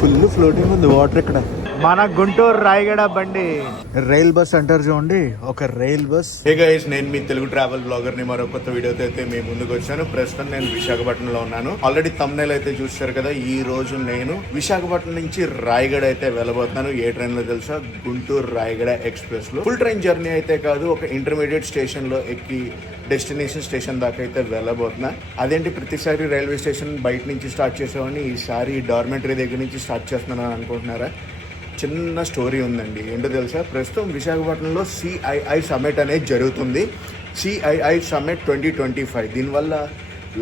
Full floating ఉంది water ఇక్కడ. మన గుంటూరు రాయగడ బండి రైల్ బస్ అంటారు చూడండి, ఒక రైల్ బస్. హే గైస్, నేను మీ తెలుగు ట్రావెల్ బ్లాగర్ ని మరో కొత్త వీడియోతో అయితే మీ ముందుకు వచ్చాను. ప్రస్తుతం నేను విశాఖపట్నంలో ఉన్నాను. ఆల్రెడీ థంబ్నెయిల్ అయితే చూశారు కదా. ఈ రోజు నేను విశాఖపట్నం నుంచి రాయగడ అయితే వెళ్ళబోతున్నాను. ఏ ట్రైన్ లో తెలుసా? గుంటూరు రాయగడ ఎక్స్ప్రెస్ లో. ఫుల్ ట్రైన్ జర్నీ అయితే కాదు, ఒక ఇంటర్మీడియట్ స్టేషన్ లో ఎక్కి డెస్టినేషన్ స్టేషన్ దాకా అయితే వెళ్ళబోతున్నా. అదేంటి ప్రతిసారి రైల్వే స్టేషన్ బయట నుంచి స్టార్ట్ చేసేవాడిని, ఈసారి డార్మెటరీ దగ్గర నుంచి స్టార్ట్ చేస్తున్నాను అనుకుంటున్నారా? చిన్న స్టోరీ ఉందండి. ఏంటో తెలుసా? ప్రస్తుతం విశాఖపట్నంలో CII సమ్మిట్ అనేది జరుగుతుంది. CII summit 2025. దీనివల్ల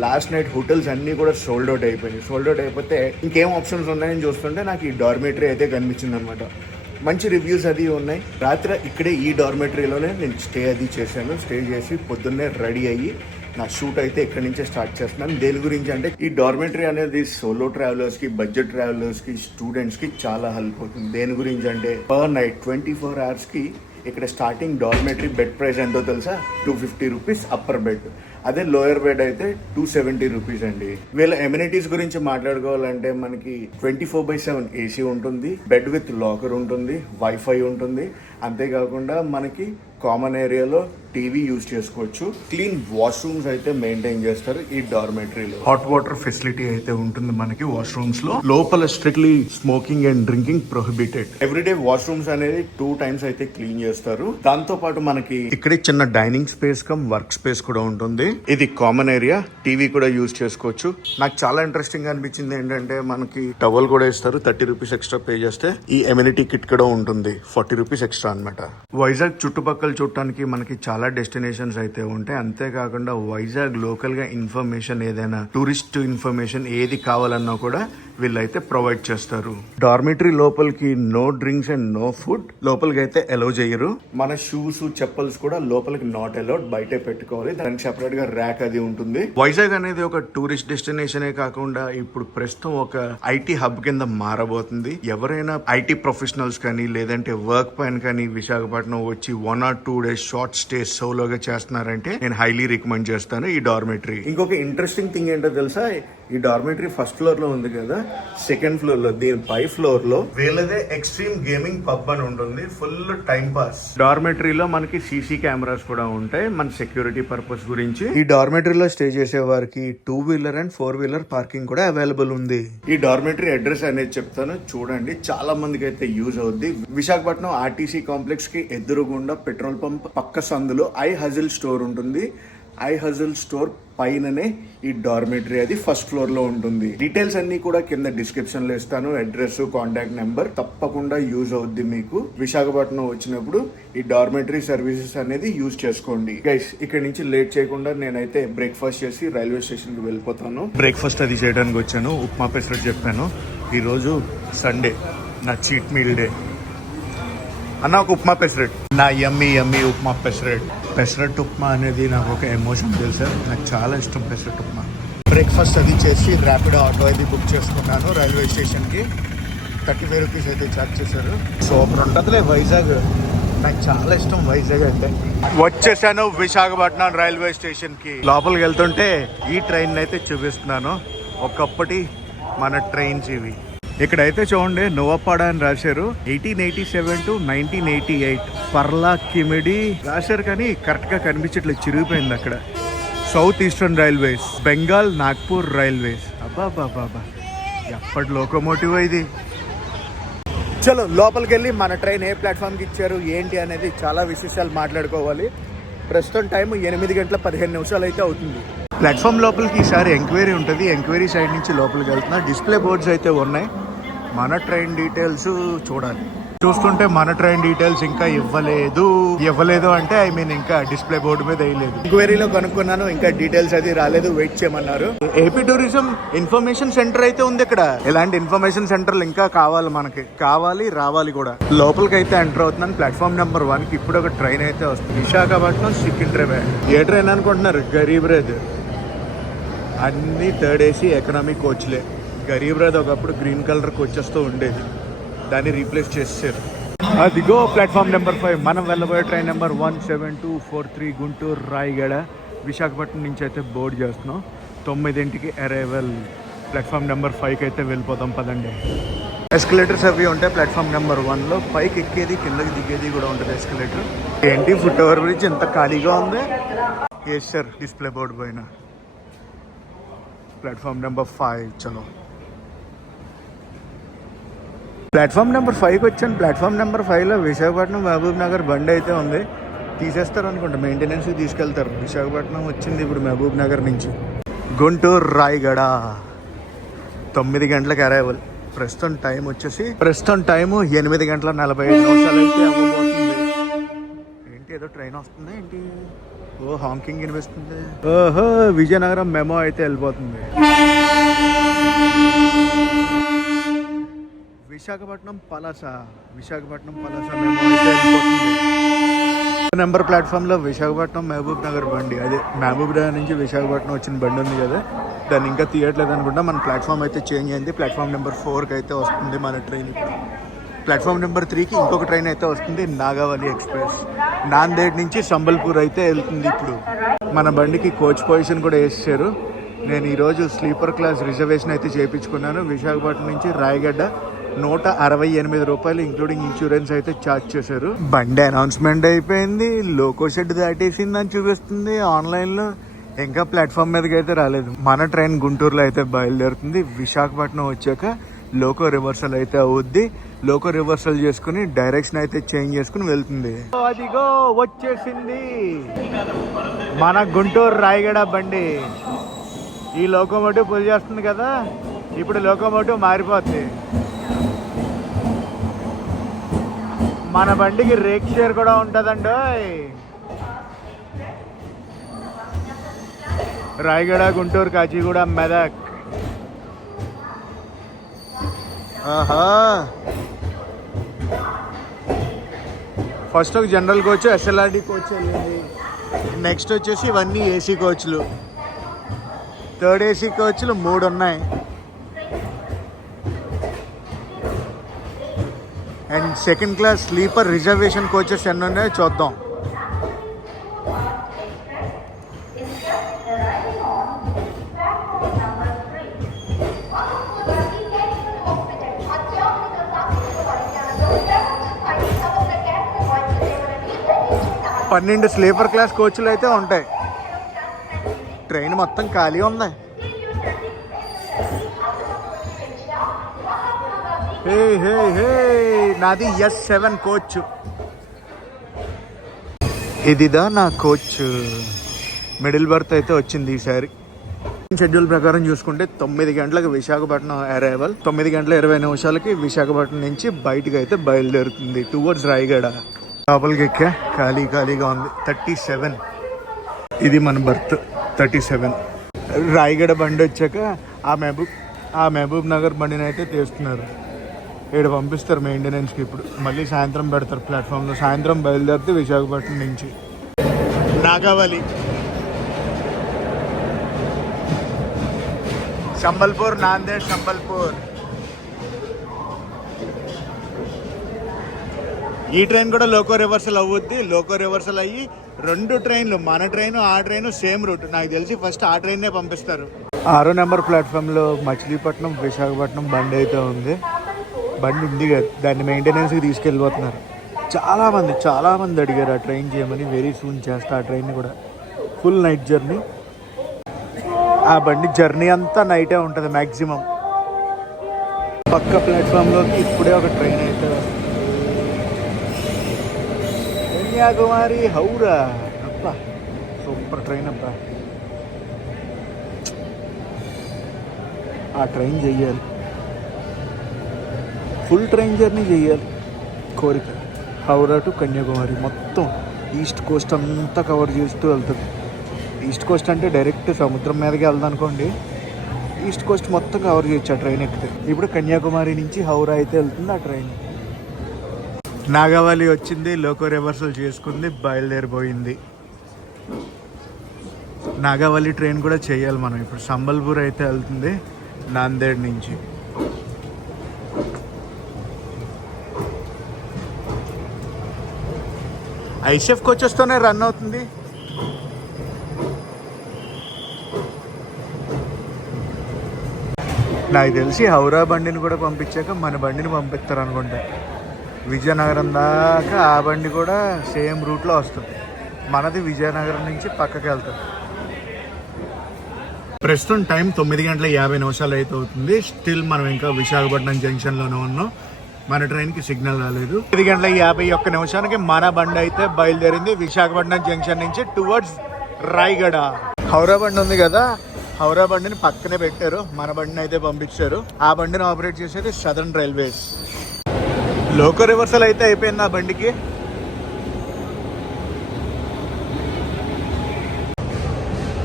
లాస్ట్ నైట్ హోటల్స్ అన్నీ కూడా సోల్డ్ అవుట్ అయిపోయినాయి. సోల్డ్ అవుట్ అయిపోతే ఇంకేం ఆప్షన్స్ ఉన్నాయని చూస్తుంటే నాకు ఈ డార్మెటరీ అయితే కనిపించింది అనమాట. మంచి రివ్యూస్ అది ఉన్నాయి. రాత్రి ఇక్కడే ఈ డార్మెటరీలోనే నేను స్టే అది చేశాను. స్టే చేసి పొద్దున్నే రెడీ అయ్యి నా షూట్ అయితే ఇక్కడి నుంచే స్టార్ట్ చేస్తున్నాను. దేని గురించి అంటే, ఈ డార్మెటరీ అనేది సోలో ట్రావెలర్స్ కి, బడ్జెట్ ట్రావెలర్స్ కి, స్టూడెంట్స్ కి చాలా హెల్ప్ అవుతుంది. దేని గురించి అంటే, పర్ నైట్ 24 hours కి ఇక్కడ స్టార్టింగ్ డార్మెటరీ బెడ్ ప్రైస్ ఎంతో తెలుసా? 250 రూపీస్ అప్పర్ బెడ్. అదే లోయర్ బెడ్ అయితే 270 రూపీస్ అండి. వీళ్ళ ఎమ్యూనిటీస్ గురించి మాట్లాడుకోవాలంటే, మనకి 24/7 AC ఉంటుంది, బెడ్ విత్ లాకర్ ఉంటుంది, వైఫై ఉంటుంది. అంతేకాకుండా మనకి కామన్ ఏరియాలో టీవీ యూజ్ చేసుకోవచ్చు. క్లీన్ వాష్రూమ్స్ అయితే మెయింటైన్ చేస్తారు ఈ డార్మెటరీలో. హాట్ వాటర్ ఫెసిలిటీ అయితే ఉంటుంది మనకి వాష్రూమ్స్ లో. లోపల strictly smoking and drinking prohibited. Everyday washrooms అనేది 2 times అయితే క్లీన్ చేస్తారు. దాంతో పాటు మనకి ఇక్కడే చిన్న dining space come work space కూడా ఉంటుంది. ఇది కామన్ ఏరియా, టీవీ కూడా యూజ్ చేసుకోవచ్చు. నాకు చాలా ఇంట్రెస్టింగ్ గా అనిపించింది ఏంటంటే, మనకి టవల్ కూడా ఇస్తారు. 30 రూపీస్ ఎక్స్ట్రా పే చేస్తే ఈ ఎమ్యూనిటీ కిట్ కూడా ఉంటుంది. 40 రూపీస్ ఎక్స్ట్రా అనమాట. వైజాగ్ చుట్టుపక్కల చూడటానికి మనకి చాలా డెస్టినేషన్స్ అయితే ఉంటాయి. అంతేకాకుండా వైజాగ్ లోకల్ గా ఇన్ఫర్మేషన్, ఏదైనా టూరిస్ట్ ఇన్ఫర్మేషన్ ఏది కావాలన్నా కూడా వీళ్ళైతే ప్రొవైడ్ చేస్తారు. డార్మెటరీ లోపలికి no drinks and no food లోపలికి అయితే అలౌ చేయరు. మన షూస్, చెప్పల్స్ కూడా లోపలికి నాట్ అలౌడ్, బయటే పెట్టుకోవాలి. దానికి సెపరేట్ గా ర్యాక్ అది ఉంటుంది. వైజాగ్ అనేది ఒక టూరిస్ట్ డెస్టినేషనే కాకుండా ఇప్పుడు ప్రస్తుతం ఒక IT హబ్ కింద మారబోతుంది. ఎవరైనా IT ప్రొఫెషనల్స్ కానీ, లేదంటే వర్క్ పైన కానీ విశాఖపట్నం వచ్చి 1 or 2 days షార్ట్ స్టే సోలోగా చేస్తున్నారంటే నేను హైలీ రికమెండ్ చేస్తాను ఈ డార్మెటరీ. ఇంకొక ఇంట్రెస్టింగ్ థింగ్ ఏంటో తెలుసా? ఈ డార్మెటరీ ఫస్ట్ ఫ్లోర్ లో ఉంది కదా, సెకండ్ ఫ్లోర్ లో, దీని పై ఫ్లోర్ లో వీళ్ళదే ఎక్స్ట్రీమ్ గేమింగ్ పబ్ అని ఉంటుంది. Full time pass. డార్మెటరీలో మనకి CC కెమెరాస్ కూడా ఉంటాయి మన సెక్యూరిటీ పర్పస్ గురించి. ఈ డార్మెటరీలో స్టే చేసే వారికి 2-wheeler అండ్ 4-wheeler పార్కింగ్ కూడా అవైలబుల్ ఉంది. ఈ డార్మెటరీ అడ్రస్ అనేది చెప్తాను చూడండి, చాలా మందికి అయితే యూజ్ అవుద్ది. విశాఖపట్నం RTC కాంప్లెక్స్ కి ఎదురుగుండా పెట్రోల్ పంప్ పక్క సందులో ఐ హజిల్ స్టోర్ ఉంటుంది. ఐ హజిల్ స్టోర్ పైననే ఈ డార్మెటరీ అది ఫస్ట్ ఫ్లోర్ లో ఉంటుంది. డీటెయిల్స్ అన్ని కూడా కింద డిస్క్రిప్షన్ లో ఇస్తాను. అడ్రస్, కాంటాక్ట్ నెంబర్ తప్పకుండా యూజ్ అవుద్ది మీకు. విశాఖపట్నం వచ్చినప్పుడు ఈ డార్మెటరీ సర్వీసెస్ అనేది యూజ్ చేసుకోండి. గైస్, ఇక్కడ నుంచి లేట్ చేయకుండా నేనైతే బ్రేక్ఫాస్ట్ చేసి రైల్వే స్టేషన్ కి వెళ్ళిపోతాను. బ్రేక్ఫాస్ట్ అది చేయడానికి వచ్చాను. ఉప్మా పెసరట్టు చెప్పాను. ఈ రోజు సండే, నా చీట్ మీల్ డే. అన్న ఒక ఉప్మా పెసరట్టు. నా యమ్మీ ఉప్మా పెసరట్టు ఉప్మా అనేది నాకు ఒక ఎమోషన్ తెలుసా. నాకు చాలా ఇష్టం పెసరట్టు ఉప్మా. బ్రేక్ఫాస్ట్ అది చేసి ర్యాపిడో ఆటో అది బుక్ చేసుకున్నాను రైల్వే స్టేషన్కి. 35 రూపీస్ అయితే ఛార్జ్ చేశారు. సూపర్ ఉంటుందిలే వైజాగ్. నాకు చాలా ఇష్టం వైజాగ్ అయితే. వచ్చేసాను విశాఖపట్నం రైల్వే స్టేషన్కి. లోపలికి వెళ్తుంటే ఈ ట్రైన్ అయితే చూపిస్తున్నాను. ఒకప్పటి మన ట్రైన్స్ ఇవి. ఇక్కడైతే చూడండి, నోవాపాడ అని రాశారు. 1887 to 1988 పర్లా కిమిడి రాశారు, కానీ కరెక్ట్ గా కనిపించట్లేదు, చిరిగిపోయింది అక్కడ. South eastern railways, Bengal Nagpur railways. అబ్బాబాబా, ఎప్పటి లోకోమోటివ్ ఇది. చలో లోపలికి వెళ్ళి మన ట్రైన్ ఏ ప్లాట్ఫామ్కి ఇచ్చారు ఏంటి అనేది చాలా విశేషాలు మాట్లాడుకోవాలి. ప్రస్తుతం టైం 8:15 అయితే అవుతుంది. ప్లాట్ఫామ్ లోపలికి ఈసారి ఎంక్వైరీ ఉంటుంది. ఎంక్వైరీ సైడ్ నుంచి లోపలికి వెళ్తున్నా. డిస్ప్లే బోర్డ్స్ అయితే ఉన్నాయి. మన ట్రైన్ డీటెయిల్స్ చూడాలి. చూస్తుంటే మన ట్రైన్ డీటెయిల్స్ ఇంకా ఇవ్వలేదు అంటే ఇంకా డిస్ప్లే బోర్డు మీద వేయలేదు. ఎంక్వైరీలో కనుక్కున్నాను, ఇంకా డీటెయిల్స్ అది రాలేదు, వెయిట్ చేయమన్నారు. ఏపీ టూరిజం ఇన్ఫర్మేషన్ సెంటర్ అయితే ఉంది ఇక్కడ. ఇలాంటి ఇన్ఫర్మేషన్ సెంటర్లు ఇంకా మనకి రావాలి కూడా. లోపలికి అయితే ఎంటర్ అవుతున్నాను. ప్లాట్ఫామ్ నెంబర్ 1 కి ఇప్పుడు ఒక ట్రైన్ అయితే వస్తుంది. విశాఖపట్నం సికింద్రాబాద్. ఏ ట్రైన్ అనుకుంటున్నారు? గరీబ్ రథ్. అన్ని 3rd AC ఎకనామీ కోచ్లే. గరీబ్ రథ్ ఒకప్పుడు గ్రీన్ కలర్ కోచెస్తో ఉండేది, దాన్ని రీప్లేస్ చేసేసారు. అదిగో ప్లాట్ఫామ్ నెంబర్ 5. మనం వెళ్ళబోయే ట్రైన్ నెంబర్ 17243 గుంటూరు రాయగడ. విశాఖపట్నం నుంచి అయితే బోర్డు చేస్తున్నాం. 9కి అరైవల్. ప్లాట్ఫామ్ నెంబర్ 5కి అయితే వెళ్ళిపోతాం, పదండి. ఎస్కలేటర్స్ అవి ఉంటాయి ప్లాట్ఫామ్ నెంబర్ 1లో. పైకి ఎక్కేది కిందకి దిగేది కూడా ఉంటుంది ఎస్కలేటర్. ఏంటి ఫుట్ ఓవర్ బ్రిడ్జ్ ఎంత ఖాళీగా ఉంది. సార్ డిస్ప్లే బోర్డు పైన ప్లాట్ఫామ్ నెంబర్ 5. చలో ప్లాట్ఫామ్ నెంబర్ 5కి వచ్చాను. ప్లాట్ఫామ్ నెంబర్ 5లో విశాఖపట్నం మహబూబ్ నగర్ బండి అయితే ఉంది. తీసేస్తారు అనుకుంటా, మెయింటెనెన్స్కి తీసుకెళ్తారు. విశాఖపట్నం వచ్చింది ఇప్పుడు మహబూబ్ నగర్ నుంచి. గుంటూరు రాయగడ 9 గంటలకు అరైవల్. ప్రస్తుతం టైం 8 గంటల 45 నిమిషాలు అయితే అవ్వబోతుంది. ఏంటి ఏదో ట్రైన్ వస్తుంది ఏంటి? ఓ హాంకింగ్ వినిపిస్తుంది. ఓహో విజయనగరం మెమో అయితే వెళ్ళిపోతుంది. విశాఖపట్నం పలాస మెమో అయితే వెళ్ళిపోతుంది. నెంబర్ ప్లాట్ఫామ్లో విశాఖపట్నం మహబూబ్ నగర్ బండి, అదే మహబూబ్ నగర్ నుంచి విశాఖపట్నం వచ్చిన బండి ఉంది కదా, దాన్ని ఇంకా తీయట్లేదు అనుకుంటా. మన ప్లాట్ఫామ్ అయితే చేంజ్ అయింది. ప్లాట్ఫామ్ నెంబర్ 4కి అయితే వస్తుంది మన ట్రైన్. ఇప్పుడు ప్లాట్ఫామ్ నెంబర్ 3కి ఇంకొక ట్రైన్ అయితే వస్తుంది, నాగావళి ఎక్స్ప్రెస్. నాందేడ్ నుంచి సంబల్పూర్ అయితే వెళ్తుంది. ఇప్పుడు మన బండికి కోచ్ పొజిషన్ కూడా వేసేసారు. నేను ఈరోజు స్లీపర్ క్లాస్ రిజర్వేషన్ అయితే చేయించుకున్నాను. విశాఖపట్నం నుంచి రాయగడ్డ 168 రూపాయలు ఇంక్లూడింగ్ ఇన్సూరెన్స్ అయితే ఛార్జ్ చేశారు. బండి అనౌన్స్మెంట్ అయిపోయింది, లోకో షెడ్ దాటేసింది అని చూపిస్తుంది ఆన్లైన్లో. ఇంకా ప్లాట్ఫామ్ మీదకి అయితే రాలేదు. మన ట్రైన్ గుంటూరులో అయితే బయలుదేరుతుంది. విశాఖపట్నం వచ్చాక లోకో రివర్సల్ అయితే అవుద్ది. లోకో రివర్సల్ చేసుకుని డైరెక్షన్ అయితే చేంజ్ చేసుకుని వెళ్తుంది. అదిగో వచ్చేసింది మన గుంటూరు రాయగడ బండి. ఈ లోకోమోటివ్ పుల్ చేస్తుంది కదా, ఇప్పుడు లోకోమోటివ్ మారిపోద్ది. మన బండికి రేక్ షేర్ కూడా ఉంటుందండి. రాయగడ, గుంటూరు, కాచిగూడ, మెదక్. ఆహా ఫస్ట్ ఒక జనరల్ కోచ్, ఎస్ఎల్ఆర్డి కోచ్ వెళ్ళింది. నెక్స్ట్ వచ్చేసి ఇవన్నీ ఏసీ కోచ్లు. థర్డ్ ఏసీ కోచ్లు 3 ఉన్నాయి. And second class sleeper reservation coaches ఎన్ని ఉన్నాయో చూద్దాం. పన్నెండు స్లీపర్ క్లాస్ కోచ్లు అయితే ఉంటాయి. ట్రైన్ మొత్తం ఖాళీ ఉంది. నాది S7 కోచ్. ఇదిదా నా కోచ్. మిడిల్ బర్త్ అయితే వచ్చింది ఈసారి. షెడ్యూల్ ప్రకారం చూసుకుంటే 9 గంటలకు విశాఖపట్నం అరైవల్. 9 గంటల 20 నిమిషాలకి విశాఖపట్నం నుంచి బయటకు అయితే బయలుదేరుతుంది టువర్డ్స్ రాయగడ. లోపలికి ఎక్కా, ఖాళీగా ఉంది. 37 ఇది మన బర్త్. 37 రాయగడ బండి వచ్చాక ఆ మహబూబ్ నగర్ బండిని అయితే తీస్తున్నారు. ఇక్కడ పంపిస్తారు మెయింటెనెన్స్కి. ఇప్పుడు మళ్ళీ సాయంత్రం పెడతారు ప్లాట్ఫామ్లో. సాయంత్రం బయలుదేరితే విశాఖపట్నం నుంచి నాగావళి, సంబల్పూర్, నాందేడ్, సంబల్పూర్. ఈ ట్రైన్ కూడా లోకో రివర్సల్ అవ్వద్ది. లోకో రివర్సల్ అయ్యి 2 ట్రైన్లు, మన ట్రైన్ ఆ ట్రైన్ సేమ్ రూట్. నాకు తెలిసి ఫస్ట్ ఆ ట్రైన్నే పంపిస్తారు. 6 నెంబర్ ప్లాట్ఫామ్లో మచిలీపట్నం విశాఖపట్నం బండి అయితే ఉంది. బండి ఉంది కదా, దాన్ని మెయింటెనెన్స్కి తీసుకెళ్ళిపోతున్నారు. చాలామంది అడిగారు ఆ ట్రైన్ చేయమని. వెరీ సూన్ చేస్తా ఆ ట్రైన్ కూడా. Full night journey. ఆ బండి జర్నీ అంతా నైటే ఉంటుంది మ్యాక్సిమం. పక్క ప్లాట్ఫామ్లోకి ఇప్పుడే ఒక ట్రైన్ అయితే వస్తుంది. కన్యాకుమారి హౌరా. అబ్బా సూపర్ ట్రైన్ అబ్బా. ఆ ట్రైన్ చెయ్యాలి, ఫుల్ ట్రైన్ జర్నీ చేయాలి కోరిక. హౌరా టు కన్యాకుమారి మొత్తం ఈస్ట్ కోస్ట్ అంతా కవర్ చేస్తూ వెళ్తుంది. ఈస్ట్ కోస్ట్ అంటే డైరెక్ట్ సముద్రం మీదకి వెళ్దాం అనుకోండి. ఈస్ట్ కోస్ట్ మొత్తం కవర్ చేయొచ్చు ఆ ట్రైన్ ఎక్కితే. ఇప్పుడు కన్యాకుమారి నుంచి హౌరా అయితే వెళ్తుంది ఆ ట్రైన్. నాగావళి వచ్చింది, లోకో రివర్సల్ చేసుకుంది, బయలుదేరిపోయింది. నాగావళి ట్రైన్ కూడా చేయాలి మనం. ఇప్పుడు సంబల్పూర్ అయితే వెళ్తుంది నాందేడ్ నుంచి. ఐసెఫ్ కోచెస్తోనే రన్ అవుతుంది. నాకు తెలిసి హౌరా బండిని కూడా పంపించాక మన బండిని పంపిస్తారు అనుకుంటా. విజయనగరం దాకా ఆ బండి కూడా సేమ్ రూట్లో వస్తుంది. మనది విజయనగరం నుంచి పక్కకి వెళ్తుంది. ప్రస్తుతం టైం 9:50 అయితే అవుతుంది. స్టిల్ మనం ఇంకా విశాఖపట్నం జంక్షన్లోనే ఉన్నాం. మన ట్రైన్కి సిగ్నల్ రాలేదు. 9:51 మన బండి అయితే బయలుదేరింది విశాఖపట్నం జంక్షన్ నుంచి టువర్డ్స్ రాయగడ. హౌరా బండి ఉంది కదా, హౌరా బండిని పక్కనే పెట్టారు. మన బండిని అయితే పంపించారు. ఆ బండిని ఆపరేట్ చేసేది సదర్న్ రైల్వేస్. లోకో రివర్సల్ అయితే అయిపోయింది ఆ బండికి.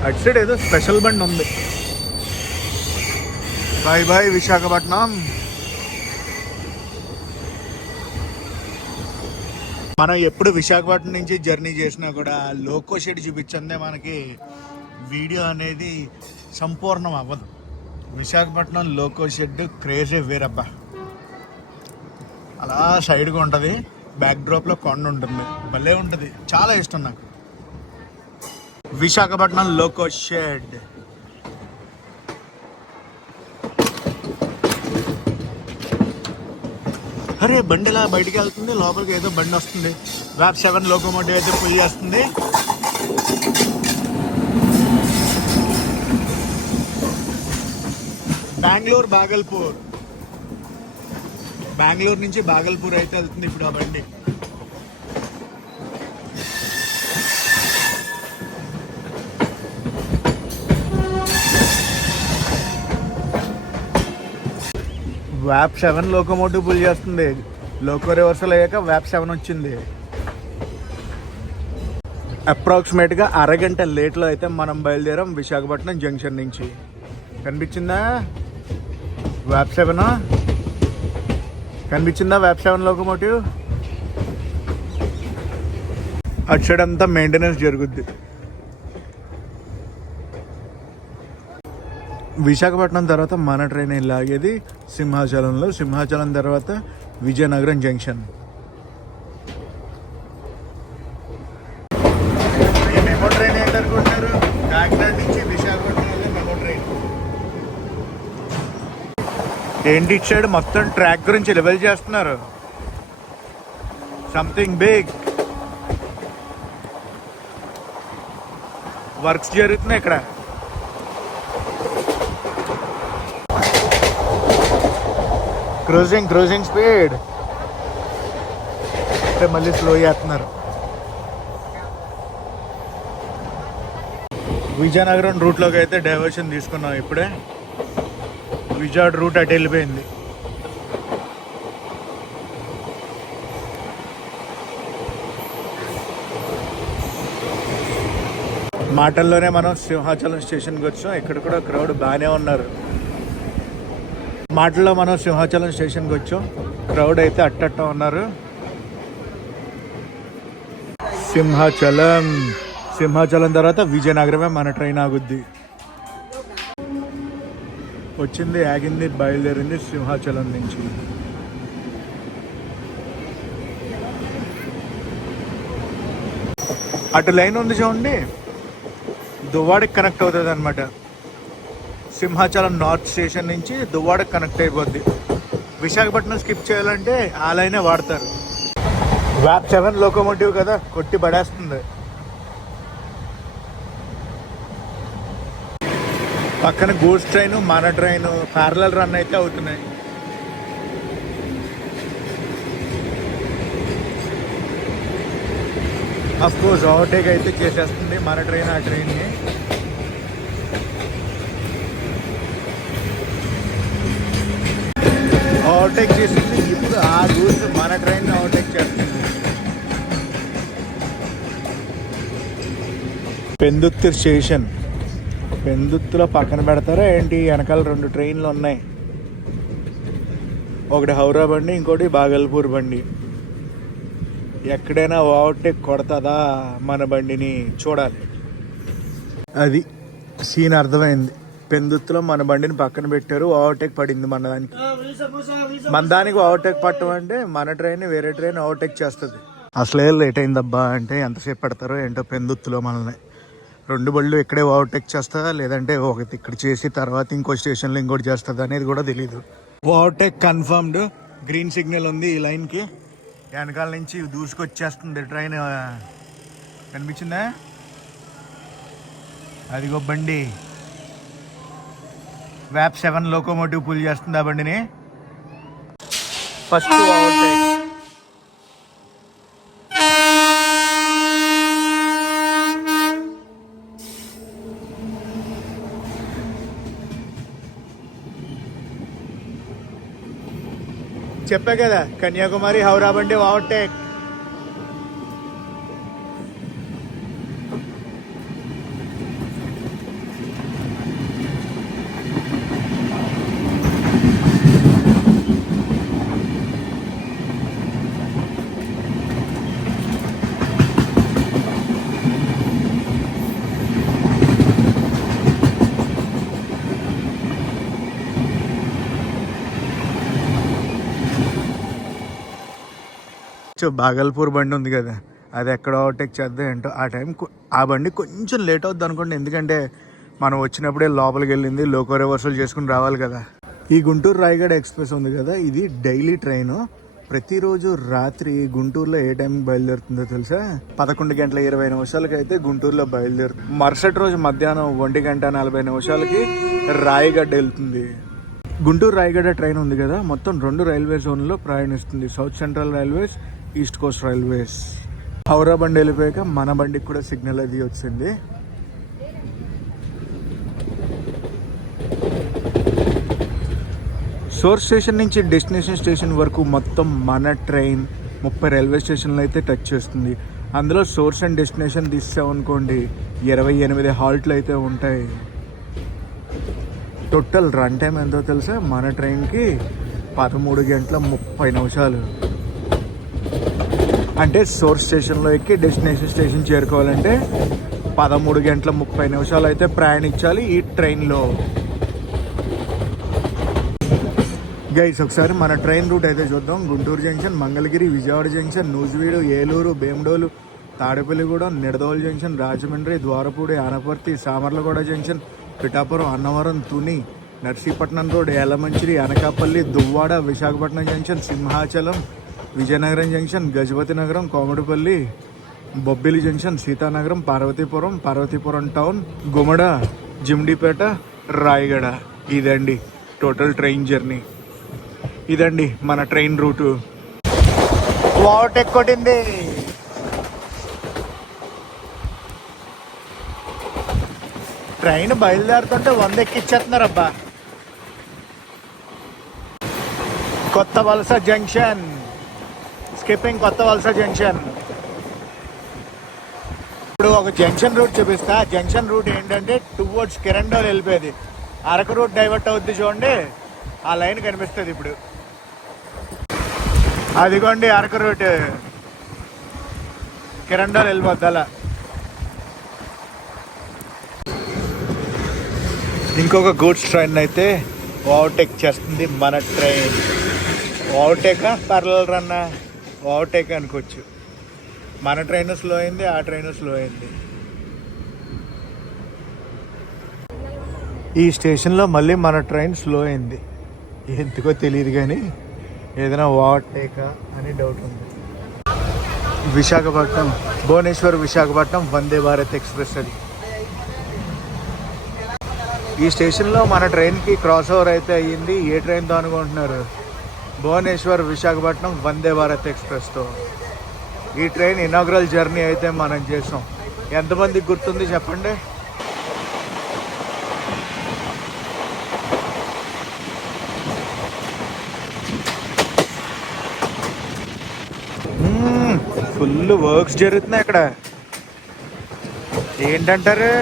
అటు సైడ్ ఏదో స్పెషల్ బండి ఉంది. Bye bye Visakhapatnam. మనం ఎప్పుడు విశాఖపట్నం నుంచి జర్నీ చేసినా కూడా లోకో షెడ్ చూపించిందే మనకి వీడియో అనేది సంపూర్ణం అవ్వదు. విశాఖపట్నం లోకో షెడ్ క్రేజీ వేరబ్బా. అలా సైడ్గా ఉంటుంది, బ్యాక్ డ్రాప్లో కొండ ఉంటుంది, భలే ఉంటుంది. చాలా ఇష్టం నాకు విశాఖపట్నం లోకో షెడ్. అరే బండి ఇలా బయటికి వెళ్తుంది, లోపలికి ఏదో బండి వస్తుంది. వ్యాప్ 7 లోకోమోటివ్ అయితే పుల్ చేస్తుంది. బెంగళూరు నుంచి బాగల్పూర్ అయితే వెళ్తుంది ఇప్పుడు ఆ బండి. వ్యాప్ 7 లోకోమోటివ్ పుల్ చేస్తుంది. లోకో రివర్సల్ అయ్యాక వ్యాప్ 7 వచ్చింది. అప్రాక్సిమేట్గా అరగంట లేట్లో అయితే మనం బయలుదేరాం విశాఖపట్నం జంక్షన్ నుంచి. కనిపించిందా వ్యాప్ 7? కనిపించిందా వ్యాప్ 7 లోకోమోటివ్? అటు సైడ్ అంతా మెయింటెనెన్స్ జరుగుద్ది. విశాఖపట్నం తర్వాత మన ట్రైన్ లాగేది సింహాచలంలో. సింహాచలం తర్వాత విజయనగరం జంక్షన్. ఈ మెమో ట్రైన్ ఏంటనుకుంటున్నారు? కాకినాడ నుంచి విశాఖపట్నం వెళ్ళే మెమో ట్రైన్. ఏంటి ఇటు సైడ్ మొత్తం ట్రాక్ గురించి లెవెల్ చేస్తున్నారు. సంథింగ్ బిగ్ వర్క్స్ జరుగుతున్నాయి ఇక్కడ. క్రూజింగ్ స్పీడ్ అంటే మళ్ళీ స్లో చేస్తున్నారు. విజయనగరం రూట్లోకి అయితే డైవర్షన్ తీసుకున్నాం ఇప్పుడే. విజయవాడ రూట్ అటు వెళ్ళిపోయింది. మాటల్లోనే మనం సింహాచలం స్టేషన్కి వచ్చాం. ఇక్కడ కూడా క్రౌడ్ బాగానే ఉన్నారు. మాటల్లో మనం సింహాచలం స్టేషన్కి వచ్చాం. క్రౌడ్ అయితే అట్టట్ట ఉన్నారు. సింహాచలం తర్వాత విజయనగరమే మన ట్రైన్ ఆగుద్ది. వచ్చింది, ఆగింది, బయలుదేరింది సింహాచలం నుంచి. అటు లైన్ ఉంది చూడండి, దువ్వాడకి కనెక్ట్ అవుతుంది అనమాట. సింహాచలం నార్త్ స్టేషన్ నుంచి దువ్వాడకి కనెక్ట్ అయిపోద్ది. విశాఖపట్నం స్కిప్ చేయాలంటే ఆ లైనే వాడతారు. వ్యాప్ 7 లోకోమోటివ్ కదా, కొట్టి పడేస్తుంది. పక్కన గూడ్స్ ట్రైన్, మన ట్రైన్ ప్యారలల్ రన్ అయితే అవుతున్నాయి. అఫ్ కోర్స్ ఓవర్టేక్ అయితే చేసేస్తుంది మన ట్రైన్ ఆ ట్రైన్ని. ఓవర్టేక్ చేసింది. ఇప్పుడు ఆ గూడ్స్ మన ట్రైన్ ఓవర్టేక్ చేస్తుంది. పెందుత్తూరు స్టేషన్. పెందుత్తులో పక్కన పెడతారా ఏంటి? వెనకాల 2 ట్రైన్లు ఉన్నాయి. ఒకటి హౌరా బండి, ఇంకోటి బాగల్పూర్ బండి. ఎక్కడైనా ఓవర్టేక్ కొడతాదా మన బండిని చూడాలి. అది సీన్ అర్థమైంది. పెందుత్తులో మన బండిని పక్కన పెట్టారు, ఓవర్టేక్ పడింది మన దానికి. మన దానికి ఓవర్టేక్ పట్టడం అంటే మన ట్రైన్ వేరే ట్రైన్ ఓవర్టేక్ చేస్తుంది. అసలే లేట్ అయిందబ్బా అంటే ఎంతసేపు పెడతారో ఏంటో పెందుత్తులో మనల్ని. రెండు బళ్ళు ఇక్కడే ఓవర్టేక్ చేస్తుందా లేదంటే ఒకటి ఇక్కడ చేసి తర్వాత ఇంకో స్టేషన్లో ఇంకోటి చేస్తుంది అనేది కూడా తెలీదు. Overtake confirmed. గ్రీన్ సిగ్నల్ ఉంది ఈ లైన్కి. వెనకాల నుంచి దూసుకొచ్చేస్తుంది ట్రైన్. కనిపించిందా? అదిగో బండి వ్యాప్ 7 లోకోమోటివ్ పుల్ చేస్తుంది ఆ బండిని. First overtake. చెప్పా కదా కన్యాకుమారి హౌరా బండి ఓవర్టేక్. బాగల్పూర్ బండి ఉంది కదా, అది ఎక్కడ ఓవర్టేక్ చేద్దాం ఏంటో. ఆ టైం ఆ బండి కొంచెం లేట్ అవుద్ది అనుకోండి, ఎందుకంటే మనం వచ్చినప్పుడే లోపలికి వెళ్ళింది, లోకో రివర్సల్ చేసుకుని రావాలి కదా. ఈ గుంటూరు రాయగడ ఎక్స్ప్రెస్ ఉంది కదా, ఇది డైలీ ట్రైన్. ప్రతిరోజు రాత్రి గుంటూరులో ఏ టైంకి బయలుదేరుతుందో తెలుసా? 11:20 అయితే గుంటూరులో బయలుదేరుతుంది. మరుసటి రోజు మధ్యాహ్నం 1:40 రాయగడ్డ వెళ్తుంది. గుంటూరు రాయగడ ట్రైన్ ఉంది కదా, మొత్తం 2 రైల్వే జోన్లో ప్రయాణిస్తుంది. South central railways, east Coast railways. Howrah బండి వెళ్ళిపోయాక మన బండికి కూడా సిగ్నల్ అది వచ్చింది. సోర్స్ స్టేషన్ నుంచి డెస్టినేషన్ స్టేషన్ వరకు మొత్తం మన ట్రైన్ 30 రైల్వే స్టేషన్లు అయితే టచ్ చేస్తుంది. అందులో సోర్స్ అండ్ డెస్టినేషన్ తీసామనుకోండి 28 హాల్ట్లు అయితే ఉంటాయి. టోటల్ రన్ టైం ఎంతో తెలుసా? మన ట్రైన్కి 13:30. అంటే సోర్స్ స్టేషన్లో ఎక్కి డెస్టినేషన్ స్టేషన్ చేరుకోవాలంటే 13:30 అయితే ప్రయాణించాలి ఈ ట్రైన్లో. గైస్ ఒకసారి మన ట్రైన్ రూట్ అయితే చూద్దాం. Guntur junction, Mangalagiri, Vijayawada junction, Nuzvid, Eluru, Bhimadolu, Tadepalligudem, Nidadavolu junction, Rajahmundry, Dwarapudi, Anaparthi, Samarlaguda junction, Pithapuram, Annavaram, Tuni, Narsipatnam road, Yelamanchili, Anakapalli, Duvvada, Visakhapatnam junction, Simhachalam, Vizianagaram junction, Gajapathi Nagaram, Komatipalli, Bobbili junction, Seethanagaram, Parvathipuram town, Gumada, Jimidipeta, Rayagada. ఇదండి టోటల్ ట్రైన్ జర్నీ. ఇదండి మన ట్రైన్ రూటు. ఓవర్టేక్ కొట్టింది. ట్రైన్ బయలుదేరుతుంటే 100 ఎక్కిచ్చేస్తున్నారబ్బా. Kottavalasa junction, skipping Kottavalasa junction. ఇప్పుడు ఒక జంక్షన్ రూట్ చూపిస్తా. జంక్షన్ రూట్ ఏంటంటే టువర్డ్స్ కిరండోల్ వెళ్ళిపోయేది. అరకు రూట్ డైవర్ట్ అవుద్ది చూడండి, ఆ లైన్ కనిపిస్తుంది ఇప్పుడు. అదిగోండి అరకు రూట్, కిరండోల్ వెళ్ళిపోద్ది అలా. ఇంకొక గూడ్స్ ట్రైన్ అయితే ఓవర్టేక్ చేస్తుంది మన ట్రైన్. ఓవర్టేకా పర్లల్ రన్నా? ఓవర్టేక్ అనుకోవచ్చు. మన ట్రైన్ స్లో అయింది, ఆ ట్రైన్ స్లో అయింది. ఈ స్టేషన్లో మళ్ళీ మన ట్రైన్ స్లో అయింది. ఎందుకో తెలియదు కానీ ఏదైనా ఓవర్టేకా అని డౌట్ ఉంది. విశాఖపట్నం, భువనేశ్వర్ విశాఖపట్నం వందే భారత్ ఎక్స్ప్రెస్ అది. ఈ స్టేషన్లో మన ట్రైన్కి క్రాస్ ఓవర్ అయితే అయ్యింది. ఏ ట్రైన్తో అనుకుంటున్నారు? భువనేశ్వర్ విశాఖపట్నం వందే భారత్ ఎక్స్ప్రెస్తో. ఈ ట్రైన్ ఇనాగ్రల్ జర్నీ అయితే మనం చేసాం. ఎంతమందికి గుర్తుంది చెప్పండి? ఫుల్ వర్క్స్ జరుగుతున్నాయి అక్కడ. ఏంటంటారు?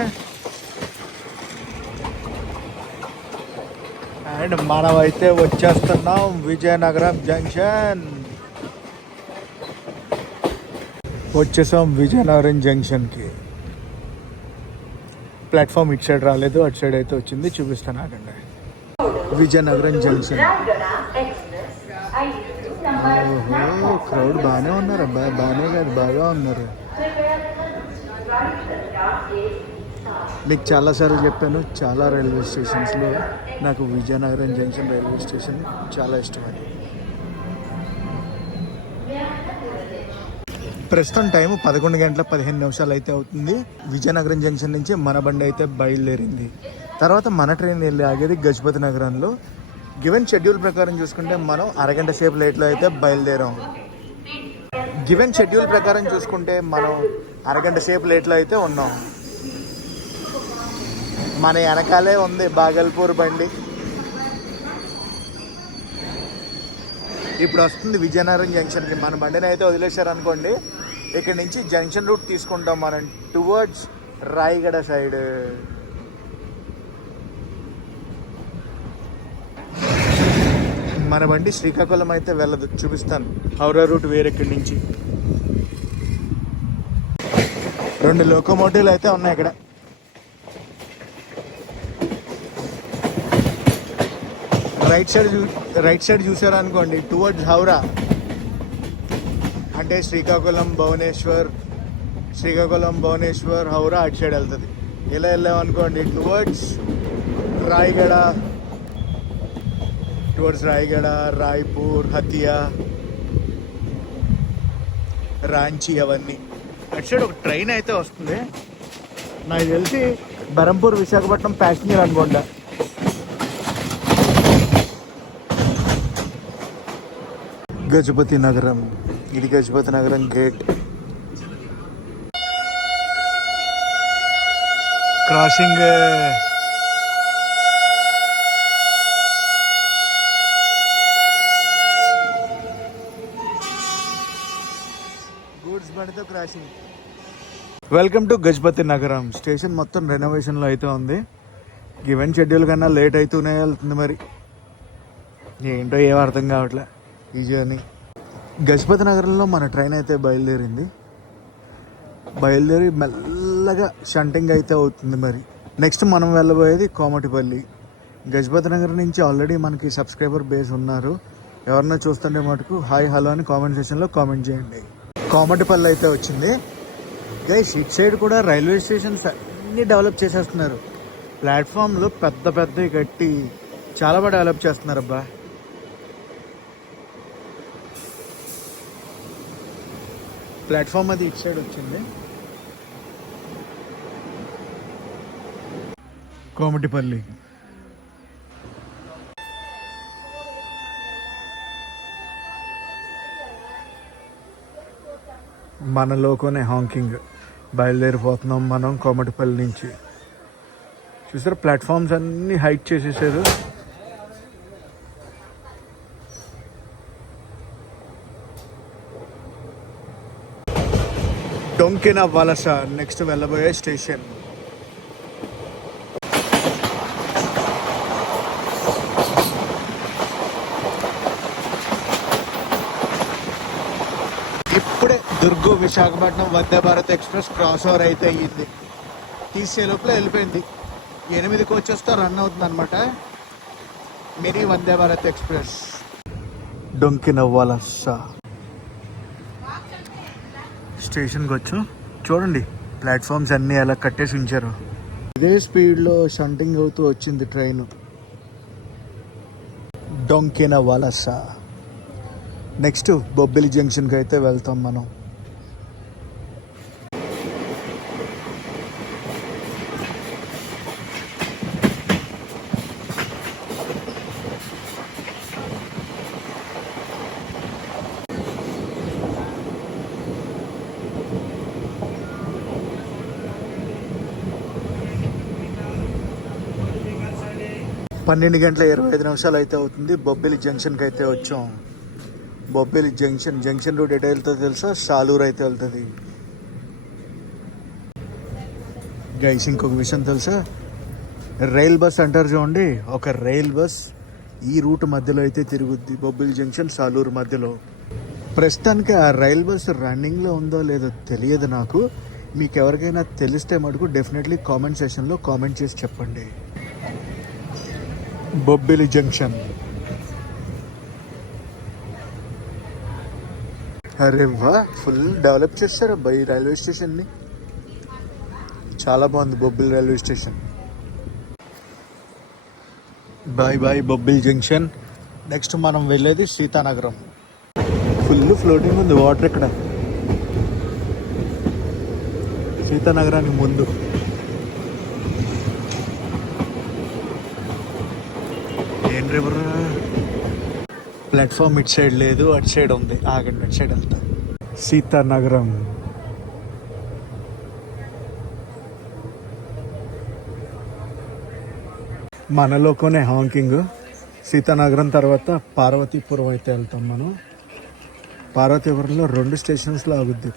అండ్ మనమైతే వచ్చేస్తున్నాం విజయనగరం జంక్షన్. వచ్చేసాం విజయనగరం జంక్షన్కి. ప్లాట్ఫామ్ ఇటు సైడ్ రాలేదు, అటు సైడ్ అయితే వచ్చింది. చూపిస్తాను ఆగండి. విజయనగరం జంక్షన్. ఓహో, క్రౌడ్ బాగానే ఉన్నారు అబ్బా. బాగానే కాదు, బాగా ఉన్నారు. మీకు చాలాసార్లు చెప్పాను, చాలా రైల్వే స్టేషన్స్లో నాకు విజయనగరం జంక్షన్ రైల్వే స్టేషన్ చాలా ఇష్టమైంది. ప్రస్తుతం టైం 11:15 అయితే అవుతుంది. విజయనగరం జంక్షన్ నుంచి మన బండి అయితే బయలుదేరింది. తర్వాత మన ట్రైన్ వెళ్ళి ఆగేది గజపతి నగరంలో. గివెన్ షెడ్యూల్ ప్రకారం చూసుకుంటే మనం అరగంట సేపు లేట్లో అయితే బయలుదేరాం. గివెన్ షెడ్యూల్ ప్రకారం చూసుకుంటే మనం అరగంట సేపు లేట్లో అయితే ఉన్నాం. మన వెనకాలే ఉంది బాగల్పూర్ బండి. ఇప్పుడు వస్తుంది విజయనగరం జంక్షన్కి. మన బండిని అయితే వదిలేశారనుకోండి, ఇక్కడ నుంచి జంక్షన్ రూట్ తీసుకుంటాం మనం టువర్డ్స్ రాయగడ సైడ్. మన బండి శ్రీకాకుళం అయితే వెళ్ళదు, చూపిస్తాను. హౌరా రూట్ వేరెక్కడి నుంచి 2 లోకోమోటివ్లు అయితే ఉన్నాయి ఇక్కడ. రైట్ సైడ్ చూసారనుకోండి టువర్డ్స్ హౌరా, అంటే శ్రీకాకుళం భువనేశ్వర్ హౌరా అటు సైడ్ వెళ్తుంది. ఇలా వెళ్ళామనుకోండి టువర్డ్స్ రాయగడ, రాయ్పూర్, హతియా, రాంచీ అవన్నీ. అటు సైడ్ ఒక ట్రైన్ అయితే వస్తుంది, నాకు తెలిసి బరంపూర్ విశాఖపట్నం ప్యాసింజర్ అనుకోండి. గజపతి నగరం, ఇది గజపతి నగరం గేట్. క్రాసింగ్. గూడ్స్ బండితో క్రాసింగ్. వెల్కమ్ టు గజపతి నగరం. స్టేషన్ మొత్తం రెనోవేషన్లో అయితే ఉంది. ఈవెంట్ షెడ్యూల్ కన్నా లేట్ అవుతూనే వెళ్తుంది. మరి ఏంటో ఏం అర్థం కావట్లే ఈ జర్నీ. గజపతి నగరంలో మన ట్రైన్ అయితే బయలుదేరి మెల్లగా షంటింగ్ అయితే అవుతుంది. మరి నెక్స్ట్ మనం వెళ్ళబోయేది కోమటిపల్లి. గజపతి నగరం నుంచి ఆల్రెడీ మనకి సబ్స్క్రైబర్ బేస్ ఉన్నారు. ఎవరన్నా చూస్తుంటే మటుకు హాయ్ హలో అని కామెంట్ సెక్షన్లో కామెంట్ చేయండి. కోమటిపల్లి అయితే వచ్చింది. గైస్ ఇట్ సైడ్ కూడా రైల్వే స్టేషన్స్ అన్నీ డెవలప్ చేసేస్తున్నారు. ప్లాట్ఫామ్లు పెద్దవి కట్టి చాలా బాగా డెవలప్ చేస్తున్నారు అబ్బా. ప్లాట్ఫామ్ అది ఇటు సైడ్ వచ్చింది. కోమటిపల్లి మన లోకోనే హాంకింగ్. బయలుదేరిపోతున్నాం మనం కోమటిపల్లి నుంచి. చూసారా ప్లాట్ఫామ్స్ అన్నీ హైట్ చేసేసారు. డొంకిన వలస నెక్స్ట్ వెళ్ళబోయే స్టేషన్. ఇప్పుడే Durg Visakhapatnam Vande Bharat express cross over అయితే అయ్యింది. తీసే లోపల వెళ్ళిపోయింది. 8 కోచెస్తో రన్ అవుతుంది అనమాట మినీ వందే భారత్ ఎక్స్ప్రెస్. డొంకిన వలస స్టేషన్కి వచ్చు. చూడండి ప్లాట్ఫామ్స్ అన్నీ అలా కట్టేసి ఉంచారు. ఇదే స్పీడ్లో షంటింగ్ అవుతూ వచ్చింది ట్రైన్. డొంకిన వలస. నెక్స్ట్ బొబ్బిలి జంక్షన్కి అయితే వెళ్తాం మనం. పన్నెండు గంటల 25 అయితే అవుతుంది. బొబ్బిలి జంక్షన్కి అయితే వచ్చాం. బొబ్బిలి జంక్షన్ రూట్ ఎటు వెళ్తుందో తెలుసా? సాలూరు అయితే వెళ్తుంది. గైస్ ఇంకొక విషయం తెలుసా? రైల్ బస్ అంటారు చూడండి, ఒక రైల్ బస్ ఈ రూట్ మధ్యలో అయితే తిరుగుద్ది, బొబ్బిలి జంక్షన్ సాలూరు మధ్యలో. ప్రస్తుతానికి ఆ రైల్ బస్ రన్నింగ్లో ఉందో లేదో తెలియదు నాకు. మీకు ఎవరికైనా తెలిస్తే మటుకు డెఫినెట్లీ కామెంట్ సెషన్లో కామెంట్ చేసి చెప్పండి. బొబ్బిలి జంక్షన్. అరే వా, ఫుల్ డెవలప్ చేస్తారు అబ్బాయి రైల్వే స్టేషన్ని. చాలా బాగుంది Bobbili railway station. Bye bye Bobbili junction. Next మనం వెళ్ళేది సీతానగరం. ఫుల్ ఫ్లోటింగ్ ఉంది వాటర్ ఇక్కడ సీతానగరానికి ముందు. ఏం రివర్ ప్లాట్ఫామ్ ఇటు సైడ్ లేదు, అటు సైడ్ ఉంది. ఆగండి అటు సైడ్ వెళ్తా. సీతానగరం మనలోనే హాంకింగ్. సీతానగరం తర్వాత పార్వతీపురం అయితే వెళ్తాం మనం. పార్వతీపురంలో 2 స్టేషన్స్లో ఆగుద్ది,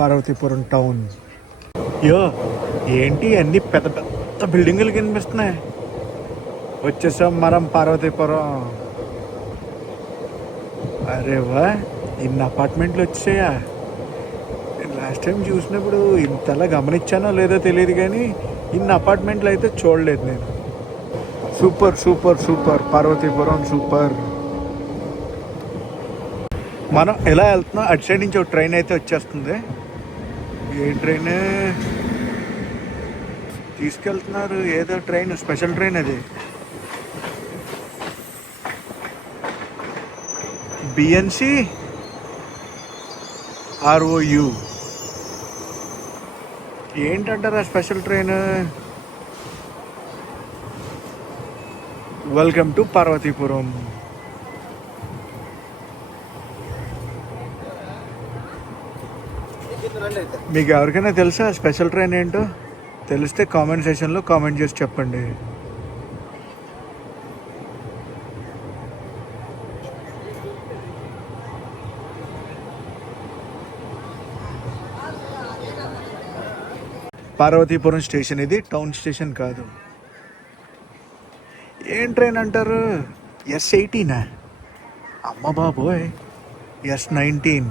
పార్వతీపురం టౌన్. యో ఏంటి అన్ని పెద్ద పెద్ద బిల్డింగులు కనిపిస్తున్నాయి. వచ్చేసాం మనం పార్వతీపురం. అరే వా, ఇన్ని అపార్ట్మెంట్లు వచ్చాయా? లాస్ట్ టైం చూసినప్పుడు ఇంతలా గమనించానో లేదో తెలియదు, కానీ ఇన్ని అపార్ట్మెంట్లు అయితే చూడలేదు నేను. Super super super Parvathipuram super. మనం ఎలా వెళ్తున్నాం, అటు సైడ్ నుంచి ఒక ట్రైన్ అయితే వచ్చేస్తుంది. ఏ ట్రైన్ తీసుకెళ్తున్నారు? ఏదో ట్రైన్, స్పెషల్ ట్రైన్ అది. బిఎన్సి ఆర్ఓయు ఏంటంటారా special train? Welcome to Parvathipuram. మీకు ఎవరికైనా తెలుసా స్పెషల్ ట్రైన్ ఏంటో? తెలిస్తే కామెంట్ సెక్షన్లో కామెంట్ చేసి చెప్పండి. పార్వతీపురం స్టేషన్ ఇది, టౌన్ స్టేషన్ కాదు. ఏం ట్రైన్ అంటారు? S18. అమ్మ బాబోయ్, S19.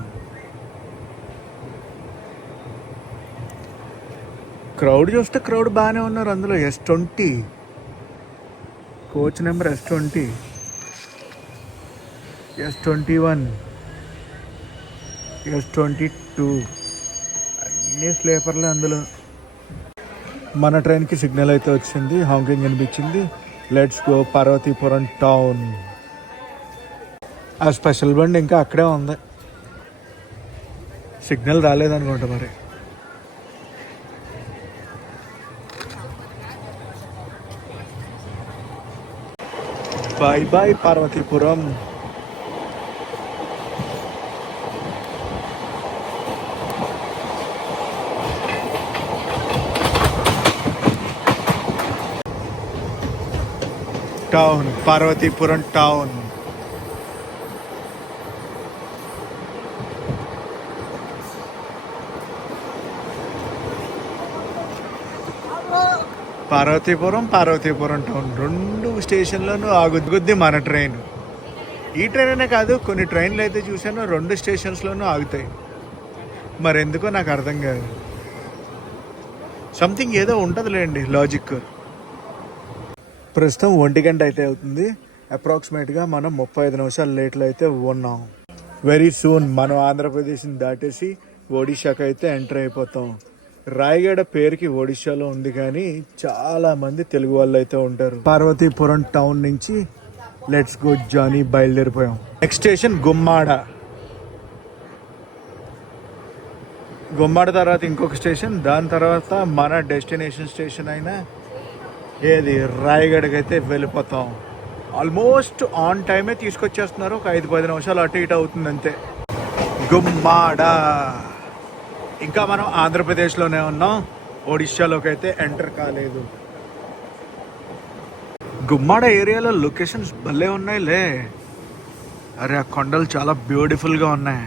క్రౌడ్ చూస్తే క్రౌడ్ బాగానే ఉన్నారు అందులో. S20 coach number, S20, S21, S22 అన్నీ స్లీపర్లే అందులో. మన ట్రైన్కి సిగ్నల్ అయితే వచ్చింది, హాంకింగ్ అనిపించింది. Let's go Parvathipuram town. ఆ స్పెషల్ బండి ఇంకా అక్కడే ఉంది, సిగ్నల్ రాలేదనుకుంటా మరి. Bye bye Parvathipuram. Town, Parvathipuram town. Parvathipuram town 2 స్టేషన్లను ఆగుద్ది మన ట్రైన్. ఈ ట్రైన్ అనే కాదు, కొన్ని ట్రైన్లు అయితే చూశాను 2 స్టేషన్స్లోనూ ఆగుతాయి. మరెందుకో నాకు అర్థం కాదు. సంథింగ్ ఏదో ఉంటుందిలేండి లాజిక్. ప్రస్తుతం 1 గంట అయితే అవుతుంది. అప్రాక్సిమేట్గా మనం 35 నిమిషాలు లేట్లో అయితే ఉన్నాం. వెరీ సూన్ మనం ఆంధ్రప్రదేశ్ని దాటేసి ఒడిశాకి అయితే ఎంటర్ అయిపోతాం. రాయగడ పేరుకి ఒడిశాలో ఉంది, కానీ చాలా మంది తెలుగు వాళ్ళు అయితే ఉంటారు. పార్వతీపురం టౌన్ నుంచి లెట్స్ గో జానీ బయలుదేరిపోయాం. Next station Gummada. గుమ్మాడ తర్వాత ఇంకొక స్టేషన్, దాని తర్వాత మన డెస్టినేషన్ స్టేషన్ అయిన ఏది రాయగడకి అయితే వెళ్ళిపోతాం. ఆల్మోస్ట్ ఆన్ టైమే తీసుకొచ్చేస్తున్నారు. ఒక 5-10 నిమిషాలు అటు ఇటు అవుతుంది అంతే. గుమ్మాడ. ఇంకా మనం ఆంధ్రప్రదేశ్లోనే ఉన్నాం, ఒడిశాలోకి అయితే ఎంటర్ కాలేదు. గుమ్మాడ ఏరియాలో లొకేషన్స్ భలే ఉన్నాయిలే. అరే ఆ కొండలు చాలా బ్యూటిఫుల్గా ఉన్నాయి.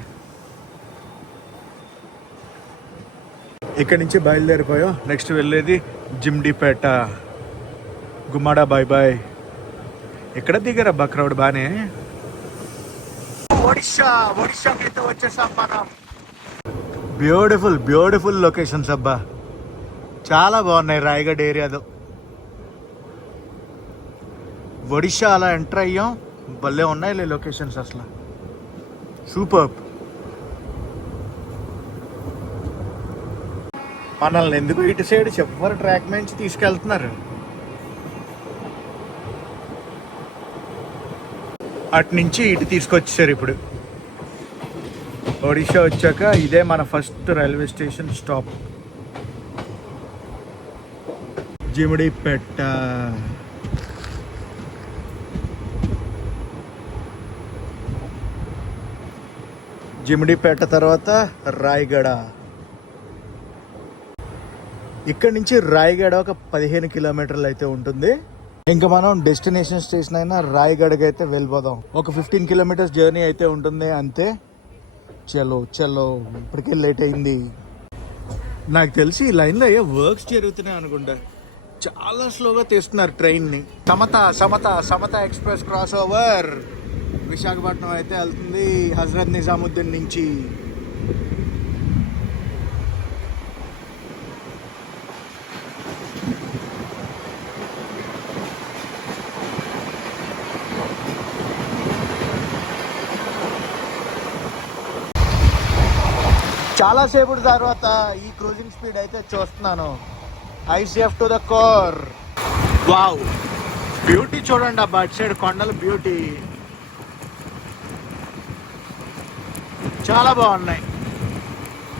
ఇక్కడి నుంచి బయలుదేరిపోయాం. నెక్స్ట్ వెళ్ళేది జిమ్డిపేట. గుమ్మాడ బాయ్ బాయ్. ఎక్కడ దిగారా బక్రౌడ్ బానే. ఒడిశాకి అయితే వచ్చేసాం మనం. బ్యూటిఫుల్ లొకేషన్స్ అబ్బా, చాలా బాగున్నాయి రాయగఢ్ ఏరియాలో. ఒడిశా అలా ఎంటర్ అయ్యాం, భలే ఉన్నాయి లొకేషన్స్ అసలు, సూపర్. మనల్ని ఎందుకు ఇటు సైడ్ చివరి ట్రాక్ నుంచి తీసుకెళ్తున్నారు. అటు నుంచి ఇటు తీసుకొచ్చేసారు. ఇప్పుడు ఒడిషా వచ్చాక ఇదే మన ఫస్ట్ రైల్వే స్టేషన్ స్టాప్, జిమిడిపేట. జిమిడిపేట తర్వాత రాయగడ. ఇక్కడ నుంచి రాయగడ ఒక 15 కిలోమీటర్లు అయితే ఉంటుంది. ఇంకా మనం డెస్టినేషన్ స్టేషన్ అయినా రాయగఢకి అయితే వెళ్ళిపోదాం. ఒక 15 కిలోమీటర్స్ జర్నీ అయితే ఉంటుంది అంతే. చలో చలో, ఇప్పటికే లేట్ అయింది. నాకు తెలిసి ఈ లైన్లో ఏ వర్క్స్ జరుగుతున్నాయి అనుకుంటా. చాలా స్లోగా తీస్తున్నారు ట్రైన్ని. Samata express cross over Visakhapatnam అయితే వెళ్తుంది హజరత్ నిజాముద్దీన్ నుంచి. చాలాసేపు తర్వాత ఈ క్రూజింగ్ స్పీడ్ అయితే చూస్తున్నాను. ICF to the core. Wow, beauty చూడండి అబ్బా, అటు సైడ్ కొండల బ్యూటీ చాలా బాగున్నాయి.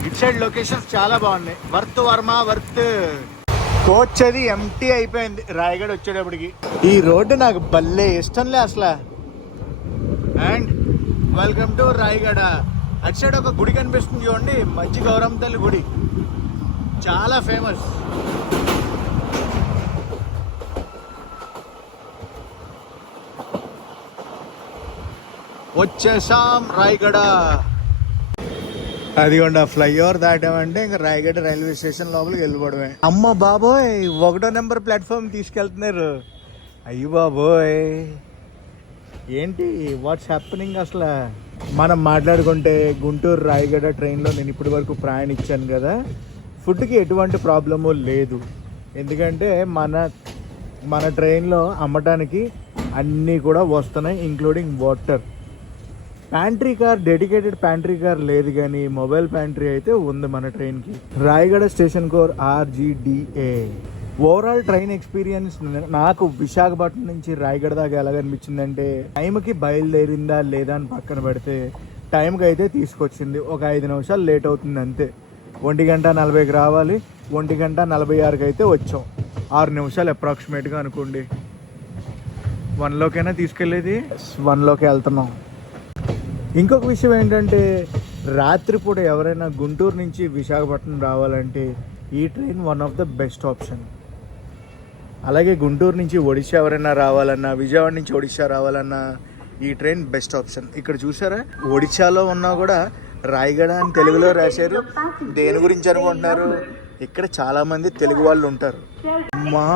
ఇటు సైడ్ లొకేషన్స్ చాలా బాగున్నాయి. Worth Varma worth. కోచ్ అది ఎంటీ అయిపోయింది రాయగఢ వచ్చేటప్పటికి. ఈ రోడ్డు నాకు భలే ఇష్టంలే అసలు. And welcome to Rayagada. అటు సైడ్ ఒక గుడి కనిపిస్తుంది చూడండి, మంచి గౌరమ్మ తల్లి గుడి, చాలా ఫేమస్. వచ్చేసాం రాయగఢ. అదిగోండి ఫ్లైఓవర్ దాటామంటే ఇంకా రాయగఢ రైల్వే స్టేషన్ లోపలికి వెళ్ళిపోవడమే. అమ్మ బాబోయ్, 1వ నెంబర్ ప్లాట్ఫామ్ తీసుకెళ్తున్నారు. అయ్యి బాబోయ్, ఏంటి వాట్స్ హ్యాపెనింగ్ అసలు. మనం మాట్లాడుకుంటే గుంటూరు రాయగఢ ట్రైన్లో నేను ఇప్పటి వరకు ప్రయాణించాను కదా, ఫుడ్కి ఎటువంటి ప్రాబ్లము లేదు. ఎందుకంటే మన ట్రైన్లో అమ్మటానికి అన్నీ కూడా వస్తున్నాయి, including water. Pantry car, dedicated pantry car లేదు, కానీ మొబైల్ ప్యాంట్రీ అయితే ఉంది మన ట్రైన్కి. Rayagada station core RGDA. Overall train experience నాకు విశాఖపట్నం నుంచి రాయగఢ దాకా ఎలాగనిపించిందంటే, టైంకి బయలుదేరిందా లేదా అని పక్కన పెడితే టైంకి అయితే తీసుకొచ్చింది. ఒక 5 నిమిషాలు లేట్ అవుతుంది అంతే. 1:40కి రావాలి, 1:46కి అయితే వచ్చాం. 6 నిమిషాలు అప్రాక్సిమేట్గా అనుకోండి. 1లోకైనా తీసుకెళ్ళేది, 1లోకి వెళ్తున్నాం. ఇంకొక విషయం ఏంటంటే, రాత్రిపూట ఎవరైనా గుంటూరు నుంచి విశాఖపట్నం రావాలంటే ఈ train one of the best option. అలాగే గుంటూరు నుంచి ఒడిశా ఎవరైనా రావాలన్నా, విజయవాడ నుంచి ఒడిశా రావాలన్నా ఈ ట్రైన్ బెస్ట్ ఆప్షన్. ఇక్కడ చూసారా, ఒడిశాలో ఉన్నా కూడా రాయగఢ అని తెలుగులో రాశారు. దేని గురించి అనుకుంటున్నారు, ఇక్కడ చాలామంది తెలుగు వాళ్ళు ఉంటారు. మా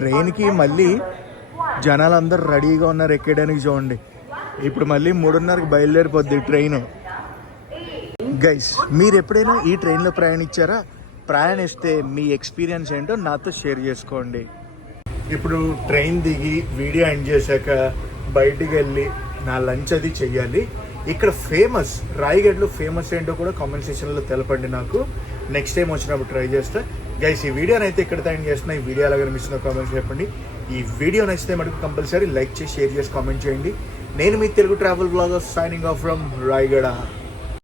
ట్రైన్కి మళ్ళీ జనాలందరూ రెడీగా ఉన్నారు ఎక్కడానికి. చూడండి, ఇప్పుడు మళ్ళీ 3:30కి బయలుదేరిపోద్ది ట్రైన్. గైస్, మీరు ఎప్పుడైనా ఈ ట్రైన్లో ప్రయాణించారా? ప్రయాణిస్తే మీ ఎక్స్పీరియన్స్ ఏంటో నాతో షేర్ చేసుకోండి. ఇప్పుడు ట్రైన్ దిగి వీడియో ఎండ్ చేశాక బయటికి వెళ్ళి నా లంచ్ అది చెయ్యాలి. ఇక్కడ ఫేమస్ రాయగఢలో ఫేమస్ ఏంటో కూడా కామెంట్ సెక్షన్లో తెలపండి నాకు. నెక్స్ట్ టైం వచ్చినప్పుడు ట్రై చేస్తా. గైస్, ఈ వీడియోని అయితే ఇక్కడ ఎండ్ చేస్తున్నా. ఈ వీడియో ఎలా కనిపిస్తుందో కామెంట్స్ చెప్పండి. ఈ వీడియో నచ్చితే మటుకు కంపల్సరీ లైక్ చేసి షేర్ చేసి కామెంట్ చేయండి. నేను మీ Telugu travel blogger signing off from Rayagada.